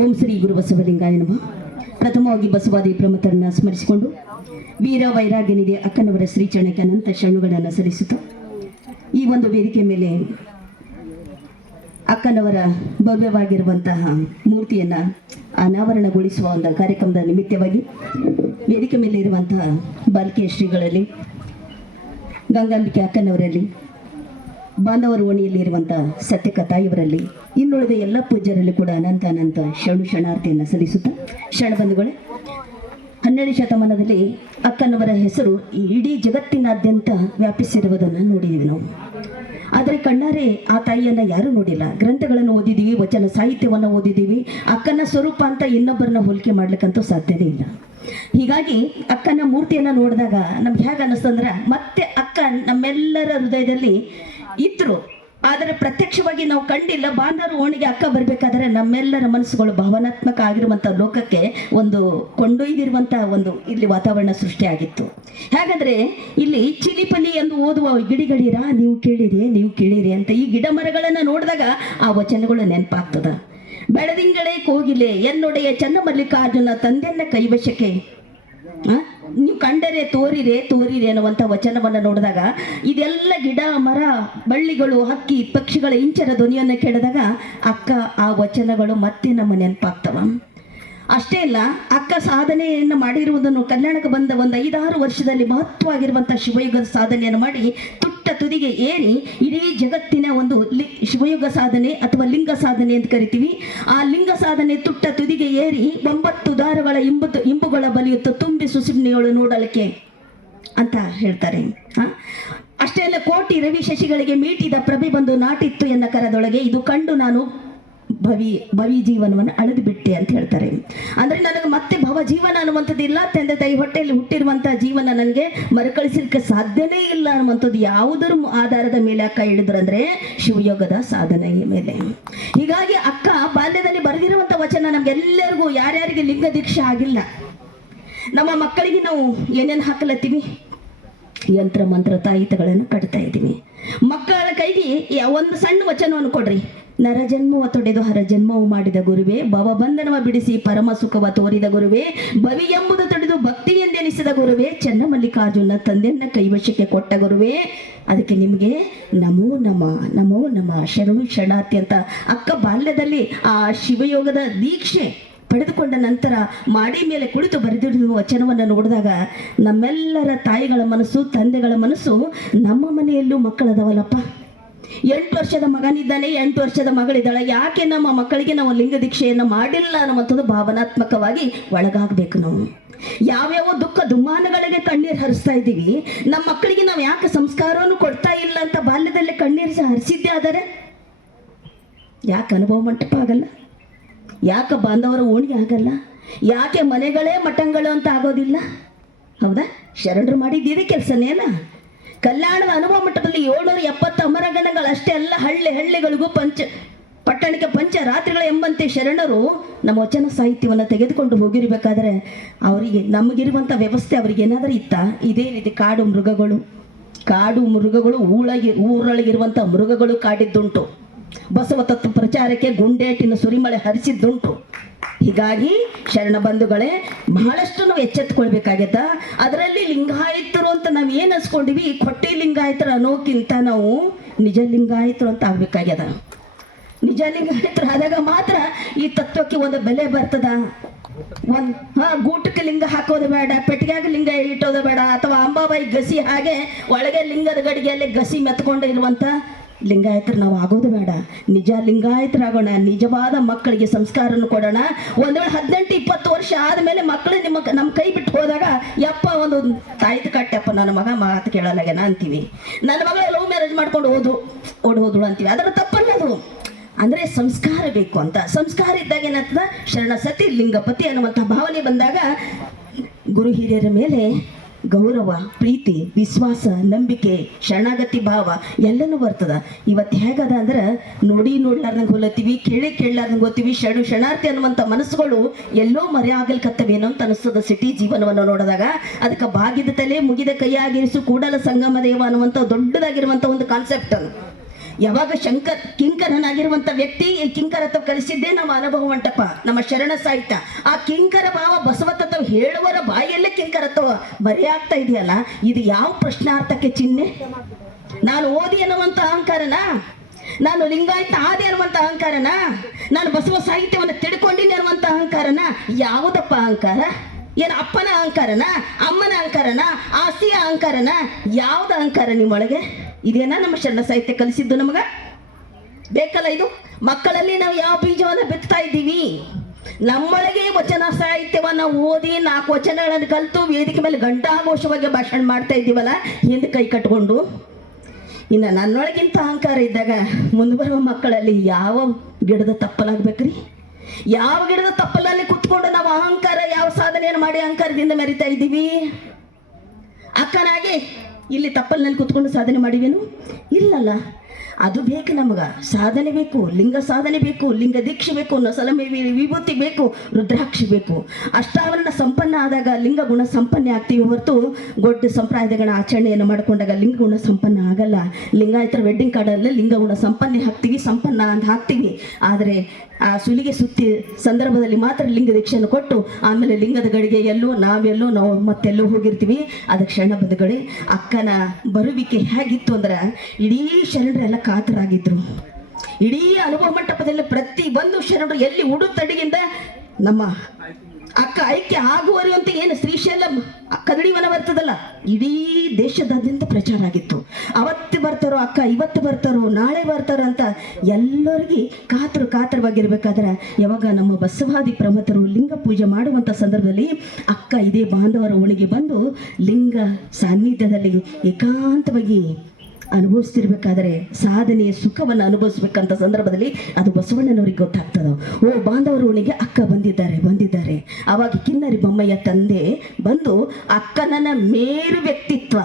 ಓಂ ಶ್ರೀ ಗುರು ಬಸವಲಿಂಗಾಯ ನಮಃ. ಪ್ರಥಮವಾಗಿ ಬಸವಾದಿ ಪ್ರಮುಖರನ್ನ ಸ್ಮರಿಸಿಕೊಂಡು ವೀರ ವೈರಾಗ್ಯನಿಗೆ ಅಕ್ಕನವರ ಶ್ರೀಚರಣಕ್ಕೆ ಅನಂತ ಶರಣುಗಳನ್ನು ಸಲ್ಲಿಸಿತು ಈ ಒಂದು ವೇದಿಕೆ ಮೇಲೆ ಅಕ್ಕನವರ ಭವ್ಯವಾಗಿರುವಂತಹ ಮೂರ್ತಿಯನ್ನ ಅನಾವರಣಗೊಳಿಸುವ ಒಂದು ಕಾರ್ಯಕ್ರಮದ ನಿಮಿತ್ತವಾಗಿ ವೇದಿಕೆ ಮೇಲೆ ಇರುವಂತಹ ಬಾಲ್ಕಿಯ ಶ್ರೀಗಳಲ್ಲಿ ಗಂಗಾಂಬಿಕೆ ಅಕ್ಕನವರಲ್ಲಿ ಬಾಂಧವರ ಓಣಿಯಲ್ಲಿ ಇರುವಂತಹ ಇವರಲ್ಲಿ. ಇನ್ನುಳಿದ ಎಲ್ಲ ಪೂಜ್ಯರಲ್ಲಿ ಕೂಡ ಅನಂತ ಅನಂತ ಶರಣು ಶರಣಾರ್ಥಿಯನ್ನು ಸಲ್ಲಿಸುತ್ತಾ. ಶರಣಬಂಧುಗಳೇ ಹನ್ನೆರಡು ಶತಮಾನದಲ್ಲಿ ಅಕ್ಕನವರ ಹೆಸರು ಇಡೀ ಜಗತ್ತಿನಾದ್ಯಂತ ವ್ಯಾಪಿಸಿರುವುದನ್ನು ನೋಡಿದ್ದೀವಿ ನಾವು. ಆದರೆ ಕಣ್ಣಾರೆ ಆ ತಾಯಿಯನ್ನ ಯಾರೂ ನೋಡಿಲ್ಲ. ಗ್ರಂಥಗಳನ್ನು ಓದಿದ್ದೀವಿ ವಚನ ಸಾಹಿತ್ಯವನ್ನು ಓದಿದ್ದೀವಿ ಅಕ್ಕನ ಸ್ವರೂಪ ಅಂತ ಇನ್ನೊಬ್ಬರನ್ನ ಹೋಲಿಕೆ ಮಾಡ್ಲಿಕ್ಕಂತೂ ಸಾಧ್ಯನೇ ಇಲ್ಲ. ಹೀಗಾಗಿ ಅಕ್ಕನ ಮೂರ್ತಿಯನ್ನ ನೋಡಿದಾಗ ನಮ್ಗೆ ಹೇಗೆ ಅನ್ನಿಸ್ತಂದ್ರೆ ಮತ್ತೆ ಅಕ್ಕ ನಮ್ಮೆಲ್ಲರ ಹೃದಯದಲ್ಲಿ ಇದ್ರು. ಆದರೆ ಪ್ರತ್ಯಕ್ಷವಾಗಿ ನಾವು ಕಂಡಿಲ್ಲ. ಬಾಂಧವರು ಓಣಿಗೆ ಅಕ್ಕ ಬರಬೇಕಾದ್ರೆ ನಮ್ಮೆಲ್ಲರ ಮನಸ್ಸುಗಳು ಭಾವನಾತ್ಮಕ ಆಗಿರುವಂಥ ಲೋಕಕ್ಕೆ ಒಂದು ಕೊಂಡೊಯ್ದಿರುವಂತಹ ಒಂದು ಇಲ್ಲಿ ವಾತಾವರಣ ಸೃಷ್ಟಿಯಾಗಿತ್ತು. ಹಾಗಾದ್ರೆ ಇಲ್ಲಿ ಚಿಲಿಪಲಿ ಎಂದು ಓದುವ ಗಿಡಿಗಳಿರ? ನೀವು ಕೇಳಿರಿ ನೀವು ಕೇಳಿರಿ ಅಂತ ಈ ಗಿಡ ಮರಗಳನ್ನು ನೋಡಿದಾಗ ಆ ವಚನಗಳು ನೆನಪಾಗ್ತದ. ಬೆಳದಿಂಗಳೇ ಕೋಗಿಲೆ, ಎನ್ನೊಡೆಯ ಚನ್ನಮಲ್ಲಿಕಾರ್ಜುನ ತಂದೆಯನ್ನ ಕೈವಶಕ್ಕೆ? ನೀವು ಕಂಡರೆ ತೋರಿರೆ ತೋರಿರೆ ಅನ್ನುವಂಥ ವಚನವನ್ನು ನೋಡಿದಾಗ, ಇದೆಲ್ಲ ಗಿಡ, ಮರ, ಬಳ್ಳಿಗಳು, ಹಕ್ಕಿ, ಪಕ್ಷಿಗಳ ಇಂಚರ ಧ್ವನಿಯನ್ನು ಕೇಳಿದಾಗ, ಅಕ್ಕ, ಆ ವಚನಗಳು ಮತ್ತೆ ನಮ್ಮ ನೆನಪಾಗ್ತವ. ಅಷ್ಟೇ ಅಲ್ಲ, ಅಕ್ಕ ಸಾಧನೆಯನ್ನು ಮಾಡಿರುವುದನ್ನು ಕಲ್ಯಾಣಕ್ಕೆ ಬಂದ ಒಂದು ಐದಾರು ವರ್ಷದಲ್ಲಿ ಮಹತ್ವವಾಗಿರುವಂಥ ಶಿವಯುಗದ ಸಾಧನೆಯನ್ನು ಮಾಡಿ ತುಟ್ಟ ತುದಿಗೆ ಏರಿ ಇಡೀ ಜಗತ್ತಿನ ಒಂದು ಶಿವಯುಗ ಸಾಧನೆ ಅಥವಾ ಲಿಂಗ ಸಾಧನೆ ಅಂತ ಕರಿತೀವಿ. ಆ ಲಿಂಗ ಸಾಧನೆ ತುಟ್ಟ ತುದಿಗೆ ಏರಿ ಒಂಬತ್ತು ದಾರಗಳ ಇಂಬು ಇಂಬುಗಳ ಬಲಿಯುತ್ತ ತುಂಬಿ ಸುಸಿಮ್ನೆಯಳು ನೋಡಲಿಕ್ಕೆ ಅಂತ ಹೇಳ್ತಾರೆ? ಅಷ್ಟೇ ಅಲ್ಲ, ಕೋಟಿ ರವಿ ಶಶಿಗಳಿಗೆ ಮೀಟಿದ ಪ್ರಭೆ ಬಂದು ನಾಟಿತ್ತು ಎನ್ನ ಕರದೊಳಗೆ. ಇದು ಕಂಡು ನಾನು ಭವಿ ಭವಿ ಜೀವನವನ್ನು ಅಳೆದು ಬಿಟ್ಟೆ ಅಂತ ಹೇಳ್ತಾರೆ. ಅಂದರೆ ನನಗೆ ಮತ್ತೆ ಭವ ಜೀವನ ಅನ್ನುವಂಥದ್ದು ಇಲ್ಲ. ತಂದೆ ತಾಯಿ ಹೊಟ್ಟೆಯಲ್ಲಿ ಹುಟ್ಟಿರುವಂಥ ಜೀವನ ನನಗೆ ಮರುಕಳಿಸಲಿಕ್ಕೆ ಸಾಧ್ಯನೇ ಇಲ್ಲ ಅನ್ನುವಂಥದ್ದು ಯಾವುದರ ಆಧಾರದ ಮೇಲೆ ಅಕ್ಕ ಹೇಳಿದ್ರಂದ್ರೆ ಶಿವಯೋಗದ ಸಾಧನೆಯ ಮೇಲೆ. ಹೀಗಾಗಿ ಅಕ್ಕ ಬಾಲ್ಯದಲ್ಲಿ ಬರೆದಿರುವಂಥ ವಚನ ನಮ್ಗೆಲ್ಲರಿಗೂ ಯಾರ್ಯಾರಿಗೆ ಲಿಂಗ ದೀಕ್ಷೆ ಆಗಿಲ್ಲ. ನಮ್ಮ ಮಕ್ಕಳಿಗೆ ನಾವು ಏನೇನು ಹಾಕಲತ್ತೀವಿ? ಯಂತ್ರ, ಮಂತ್ರ, ತಾಯಿತಗಳನ್ನು ಕಟ್ತಾ ಇದ್ದೀವಿ. ಮಕ್ಕಳ ಕೈಗೆ ಒಂದು ಸಣ್ಣ ವಚನವನ್ನು ಕೊಡ್ರಿ. ನರಜನ್ಮವ ತೊಡೆದು ಹರಜನ್ಮವು ಮಾಡಿದ ಗುರುವೇ, ಭವಬಂಧನವ ಬಿಡಿಸಿ ಪರಮ ಸುಖವ ತೋರಿದ ಗುರುವೇ, ಭವಿ ಎಂಬುದು ತೊಡೆದು ಭಕ್ತಿ ಎಂದೆನಿಸಿದ ಗುರುವೇ ಚನ್ನಮಲ್ಲಿಕಾರ್ಜುನ ತಂದೆಯನ್ನ ಕೈವಶಕ್ಕೆ ಕೊಟ್ಟ ಗುರುವೇ. ಅದಕ್ಕೆ ನಿಮಗೆ ನಮೋ ನಮ ನಮೋ ನಮ, ಶರಣು ಶರಣಾರ್ಥಿ ಅಕ್ಕ ಬಾಲ್ಯದಲ್ಲಿ ಆ ಶಿವಯೋಗದ ದೀಕ್ಷೆ ಪಡೆದುಕೊಂಡ ನಂತರ ಮಾಡಿ ಮೇಲೆ ಕುಳಿತು ಬರೆದಿರುವ ವಚನವನ್ನು ನೋಡಿದಾಗ ನಮ್ಮೆಲ್ಲರ ತಾಯಿಗಳ ಮನಸ್ಸು, ತಂದೆಗಳ ಮನಸ್ಸು ನಮ್ಮ ಮನೆಯಲ್ಲೂ ಮಕ್ಕಳದವಲ್ಲಪ್ಪ. ಎಂಟು ವರ್ಷದ ಮಗನಿದ್ದಾನೆ ಎಂಟು ವರ್ಷದ ಮಗಳಿದ್ದಾಳೆ. ಯಾಕೆ ನಮ್ಮ ಮಕ್ಕಳಿಗೆ ನಾವು ಲಿಂಗ ದೀಕ್ಷೆಯನ್ನು ಮಾಡಿಲ್ಲ? ಅನ್ನುವಂಥದ್ದು ಭಾವನಾತ್ಮಕವಾಗಿ ಒಳಗಾಗಬೇಕು ನಾವು. ಯಾವ್ಯಾವ ದುಃಖ ದುಮ್ಮಾನಗಳಿಗೆ ಕಣ್ಣೀರು ಹರಿಸ್ತಾ ಇದ್ದೀವಿ. ನಮ್ಮ ಮಕ್ಕಳಿಗೆ ನಾವು ಯಾಕೆ ಸಂಸ್ಕಾರವನ್ನು ಕೊಡ್ತಾ ಇಲ್ಲ ಅಂತ ಬಾಲ್ಯದಲ್ಲಿ ಕಣ್ಣೀರು ಹರಿಸಿದ್ದೇ ಆದರೆ? ಯಾಕೆ ಅನುಭವ ಮಂಟಪ ಆಗಲ್ಲ? ಯಾಕೆ ಬಾಂಧವರ ಓಣಿ ಆಗಲ್ಲ? ಯಾಕೆ ಮನೆಗಳೇ ಮಠಗಳು ಅಂತ ಆಗೋದಿಲ್ಲ? ಹೌದಾ? ಶರಣರು ಮಾಡಿದ್ದೀರಿ ಕೆಲಸನೇ ಅಲ್ಲ? ಕಲ್ಯಾಣದ ಅನುಭವ ಮಟ್ಟದಲ್ಲಿ ಏಳ್ನೂರ ಎಪ್ಪತ್ತು ಅಮರಗಣಗಳಷ್ಟೇ ಅಲ್ಲ ಹಳ್ಳಿ ಹಳ್ಳಿಗಳಿಗೂ ಪಂಚ, ಪಟ್ಟಣಕ್ಕೆ ಪಂಚ ರಾತ್ರಿಗಳ ಎಂಬಂತೆ ಶರಣರು ನಮ್ಮ ವಚನ ಸಾಹಿತ್ಯವನ್ನು ತೆಗೆದುಕೊಂಡು ಹೋಗಿರಬೇಕಾದ್ರೆ ಅವರಿಗೆ ನಮಗಿರುವಂಥ ವ್ಯವಸ್ಥೆ ಅವರಿಗೆ ಏನಾದರೂ ಇತ್ತ? ಇದೇ ರೀತಿ ಕಾಡು ಮೃಗಗಳು ಕಾಡು ಮೃಗಗಳು ಊಳಗಿ, ಊರೊಳಗಿರುವಂಥ ಮೃಗಗಳು ಕಾಡಿದ್ದುಂಟು. ಬಸವ ತತ್ವ ಪ್ರಚಾರಕ್ಕೆ ಗುಂಡೇಟಿನ ಸುರಿಮಳೆ ಹರಿಸಿದ್ದುಂಟು. ಹೀಗಾಗಿ ಶರಣ ಬಂಧುಗಳೇ, ಬಹಳಷ್ಟು ನಾವು ಎಚ್ಚೆತ್ತುಕೊಳ್ಬೇಕಾಗತ್ತ ಅದರಲ್ಲಿ ಲಿಂಗಾಯಿತರು ಅಂತ ನಾವು ಏನು ಅನ್ಸ್ಕೊಂಡಿವಿ? ಕೊಟ್ಟಿ ಲಿಂಗಾಯತರು ಅನ್ನೋಕ್ಕಿಂತ ನಾವು ನಿಜ ಲಿಂಗಾಯಿತರು ಅಂತ ಆಗ್ಬೇಕಾಗ್ಯದ. ನಿಜ ಲಿಂಗಾಯತರು ಆದಾಗ ಮಾತ್ರ ಈ ತತ್ವಕ್ಕೆ ಒಂದು ಬೆಲೆ ಬರ್ತದ. ಒಂದ್, ಹಾ, ಗೂಟಕ್ಕೆ ಲಿಂಗ ಹಾಕೋದು ಬೇಡ ಪೆಟ್ಟಿಗೆಯಾಗ ಲಿಂಗ ಇಟ್ಟೋದು ಬೇಡ, ಅಥವಾ ಅಂಬಾಬಾಯಿ ಗಸಿ ಹಾಗೆ ಒಳಗೆ ಲಿಂಗದ ಗಡಿಗೆಯಲ್ಲಿ ಗಸಿ ಮೆತ್ಕೊಂಡು ಇರುವಂತ ಲಿಂಗಾಯತರು ನಾವು ಆಗೋದು ಬೇಡ. ನಿಜ ಲಿಂಗಾಯತರಾಗೋಣ, ನಿಜವಾದ ಮಕ್ಕಳಿಗೆ ಸಂಸ್ಕಾರವನ್ನು ಕೊಡೋಣ. ಒಂದು ವೇಳೆ ಹದಿನೆಂಟು, ಇಪ್ಪತ್ತು ವರ್ಷ ಆದಮೇಲೆ ಮಕ್ಕಳು ನಿಮ್ಮ ನಮ್ಮ ಕೈ ಬಿಟ್ಟು ಹೋದಾಗ, ಯಪ್ಪ ಒಂದು ತಾಯ್ದು ಕಟ್ಟಪ್ಪ ನನ್ನ ಮಗ ಮಾತು ಕೇಳಲಾಗ್ಯಾನ ಅಂತೀವಿ. ನನ್ನ ಮಗಳ ಲವ್ ಮ್ಯಾರೇಜ್ ಮಾಡ್ಕೊಂಡು ಹೋದ್ರು ಓಡ್ ಹೋದ್ರು ಅಂತೀವಿ. ಅದರ ತಪ್ಪಲ್ಲ ಅದು. ಅಂದ್ರೆ ಸಂಸ್ಕಾರ ಬೇಕು ಅಂತ. ಸಂಸ್ಕಾರ ಇದ್ದಾಗ ಏನಾಗ್ತದ? ಶರಣ ಸತಿ, ಲಿಂಗಪತಿ ಅನ್ನುವಂಥ ಭಾವನೆ ಬಂದಾಗ, ಗುರು ಹಿರಿಯರ ಮೇಲೆ ಗೌರವ, ಪ್ರೀತಿ, ವಿಶ್ವಾಸ, ನಂಬಿಕೆ, ಶರಣಾಗತಿ ಭಾವ ಎಲ್ಲನೂ ಬರ್ತದ. ಇವತ್ತು ಹೇಗದ ಅಂದ್ರೆ ನೋಡಿ ನೋಡ್ಲಾರ್ದಂಗೆ ಹೊಲತ್ತೀವಿ ಕೇಳಿ ಕೇಳಲಾರ್ದಂಗೆ ಹೋಗ್ತೀವಿ ಶರಣು ಶರಣಾರ್ಥಿ ಅನ್ನುವಂಥ ಮನಸ್ಸುಗಳು ಎಲ್ಲೋ ಮರೆ ಆಗಲ್ಕತ್ತವೇನೋ ಅಂತ ಅನಿಸ್ತದ ಸಿಟಿ ಜೀವನವನ್ನು ನೋಡಿದಾಗ. ಅದಕ್ಕೆ ಬಾಗಿದ ತಲೆ ಮುಗಿದ ಕೈಯಾಗಿರಿಸು ಕೂಡಲ ಸಂಗಮ ದೇವ ಅನ್ನುವಂಥ ದೊಡ್ಡದಾಗಿರುವಂಥ ಒಂದು ಕಾನ್ಸೆಪ್ಟ್ ಯಾವಾಗ ಶಂಕರ್, ಕಿಂಕರನಾಗಿರುವಂತ ವ್ಯಕ್ತಿ ಈ ಕಿಂಕರತ್ವ ಕಲಿಸಿದ್ದೇ ನಮ್ಮ ಅನುಭವ ಮಂಟಪ, ನಮ್ಮ ಶರಣ ಸಾಹಿತ್ಯ. ಆ ಕಿಂಕರ ಭಾವ ಬಸವತತ್ವ ಹೇಳುವರ ಬಾಯಲ್ಲೇ ಕಿಂಕರತ್ವ ಬರೆಯಾಗ್ತಾ ಇದೆಯಲ್ಲ, ಇದು ಯಾವ ಪ್ರಶ್ನಾರ್ಥಕ್ಕೆ ಚಿಹ್ನೆ? ನಾನು ಓದಿ ಅನ್ನುವಂತ ಅಹಂಕಾರನ? ನಾನು ಲಿಂಗಾಯತ ಆದಿ ಅನ್ನುವಂತ ಅಹಂಕಾರನ? ನಾನು ಬಸವ ಸಾಹಿತ್ಯವನ್ನು ತಿಳ್ಕೊಂಡಿನಿ ಅನ್ನುವಂತ ಅಹಂಕಾರನ? ಯಾವುದಪ್ಪ ಅಹಂಕಾರ? ಏನು ಅಪ್ಪನ ಅಹಂಕಾರನ? ಅಮ್ಮನ ಅಹಂಕಾರನ? ಆಸ್ತಿಯ ಅಹಂಕಾರನ? ಯಾವ್ದು ಅಹಂಕಾರ ನಿಮ್ಮೊಳಗೆ? ಇದೇನಾ ನಮ್ಮ ಶರಣ ಸಾಹಿತ್ಯ ಕಲಿಸಿದ್ದು ನಮಗ? ಬೇಕಲ್ಲ ಇದು? ಮಕ್ಕಳಲ್ಲಿ ನಾವು ಯಾವ ಬೀಜವನ್ನ ಬಿತ್ತಾ ಇದ್ದೀವಿ? ನಮ್ಮೊಳಗೆ ವಚನ ಸಾಹಿತ್ಯವನ್ನ ಓದಿ ನಾಲ್ಕು ವಚನಗಳನ್ನು ಕಲಿತು ವೇದಿಕೆ ಮೇಲೆ ಗಂಟಾಘೋಷವಾಗಿ ಭಾಷಣ ಮಾಡ್ತಾ ಇದ್ದೀವಲ್ಲ, ಹಿಂದೆ ಕೈ ಕಟ್ಕೊಂಡು? ಇನ್ನು ನನ್ನೊಳಗಿಂತ ಅಹಂಕಾರ ಇದ್ದಾಗ ಮುಂದೆ ಬರುವ ಮಕ್ಕಳಲ್ಲಿ ಯಾವ ಗಿಡದ ತಪ್ಪಲಾಗ್ಬೇಕ್ರಿ? ಯಾವ ಗಿಡದ ತಪ್ಪಲಲ್ಲಿ ಕುತ್ಕೊಂಡು ನಾವು ಅಹಂಕಾರ, ಯಾವ ಸಾಧನೆಯನ್ನು ಮಾಡಿ ಅಹಂಕಾರದಿಂದ ಮೆರಿತಾ ಇದ್ದೀವಿ? ಅಕ್ಕನಾಗಿ ಇಲ್ಲಿ ತಪ್ಪಲ್ನಲ್ಲಿ ಕುತ್ಕೊಂಡು ಸಾಧನೆ ಮಾಡಿವೇನು? ಇಲ್ಲಲ್ಲ. ಅದು ಬೇಕು ನಮಗ. ಸಾಧನೆ ಬೇಕು, ಲಿಂಗ ಸಾಧನೆ ಬೇಕು, ಲಿಂಗ ದೀಕ್ಷೆ ಬೇಕು ನಸಲಮೆ ವಿಭೂತಿ ಬೇಕು, ರುದ್ರಾಕ್ಷಿ ಬೇಕು. ಅಷ್ಟಾವರಣ ಸಂಪನ್ನ ಆದಾಗ ಲಿಂಗ ಗುಣ ಸಂಪನ್ನ ಆಗ್ತೀವಿ ಹೊರತು ಗೊಡ್ಡ ಸಂಪ್ರದಾಯಗಳ ಆಚರಣೆಯನ್ನು ಮಾಡಿಕೊಂಡಾಗ ಲಿಂಗ ಗುಣ ಸಂಪನ್ನ ಆಗಲ್ಲ. ಲಿಂಗಾಯತರ ವೆಡ್ಡಿಂಗ್ ಕಾರ್ಡಲ್ಲಿ ಲಿಂಗ ಗುಣ ಸಂಪನ್ನ ಹಾಕ್ತೀವಿ, ಸಂಪನ್ನ ಅಂತ ಹಾಕ್ತೀವಿ. ಆದರೆ ಆ ಸುಲಿಗೆ ಸುತ್ತಿ ಸಂದರ್ಭದಲ್ಲಿ ಮಾತ್ರ ಲಿಂಗ ದೀಕ್ಷೆಯನ್ನು ಕೊಟ್ಟು ಆಮೇಲೆ ಲಿಂಗದ ಗಡಿಗೆ ಎಲ್ಲೋ ನಾವೆಲ್ಲೋ ನಾವು ಮತ್ತೆಲ್ಲೋ ಹೋಗಿರ್ತೀವಿ. ಅದಕ್ಕೆ ಕ್ಷಣ ಬದುಗಡೆ ಅಕ್ಕನ ಬರುವಿಕೆ ಹೇಗಿತ್ತು ಅಂದ್ರೆ ಇಡೀ ಶರಣರೆಲ್ಲ ಕಾತರಾಗಿದ್ರು. ಇಡೀ ಅನುಭವ ಮಂಟಪದಲ್ಲಿ ಪ್ರತಿ ಒಂದು ಶರಣರು ಎಲ್ಲಿ ಉಡುತ್ತಡಿಯಿಂದ ನಮ್ಮ ಅಕ್ಕ ಐಕ್ಯ ಆಗುವರು ಅಂತ ಏನು ಶ್ರೀಶೈಲ ಕದಡಿವನ ಬರ್ತದಲ್ಲ, ಇಡೀ ದೇಶದಾದ್ಯಂತ ಪ್ರಚಾರ ಆಗಿತ್ತು. ಅವತ್ತು ಬರ್ತಾರೋ ಅಕ್ಕ, ಇವತ್ತು ಬರ್ತಾರೋ, ನಾಳೆ ಬರ್ತಾರೋ ಅಂತ ಎಲ್ಲರಿಗೆ ಕಾತರು ಕಾತರವಾಗಿರ್ಬೇಕಾದ್ರೆ ಯಾವಾಗ ನಮ್ಮ ಬಸವಾದಿ ಪ್ರಮತರು ಲಿಂಗ ಪೂಜೆ ಮಾಡುವಂಥ ಸಂದರ್ಭದಲ್ಲಿ ಅಕ್ಕ ಇದೇ ಬಾಂಧವರ ಓಣಿಗೆ ಬಂದು ಲಿಂಗ ಸಾನ್ನಿಧ್ಯದಲ್ಲಿ ಏಕಾಂತವಾಗಿ ಅನುಭವಿಸ್ತಿರ್ಬೇಕಾದ್ರೆ ಸಾಧನೆಯ ಸುಖವನ್ನು ಅನುಭವಿಸ್ಬೇಕಂತ ಸಂದರ್ಭದಲ್ಲಿ ಅದು ಬಸವಣ್ಣನವರಿಗೆ ಗೊತ್ತಾಗ್ತದೆ. ಓ ಬಾಂಧವರ ಓಣಿಗೆ ಅಕ್ಕ ಬಂದಿದ್ದಾರೆ ಬಂದಿದ್ದಾರೆ. ಅವಾಗ ಕಿನ್ನರಿ ಬೊಮ್ಮಯ್ಯ ತಂದೆ ಬಂದು ಅಕ್ಕನನ್ನ ಮೇರು ವ್ಯಕ್ತಿತ್ವ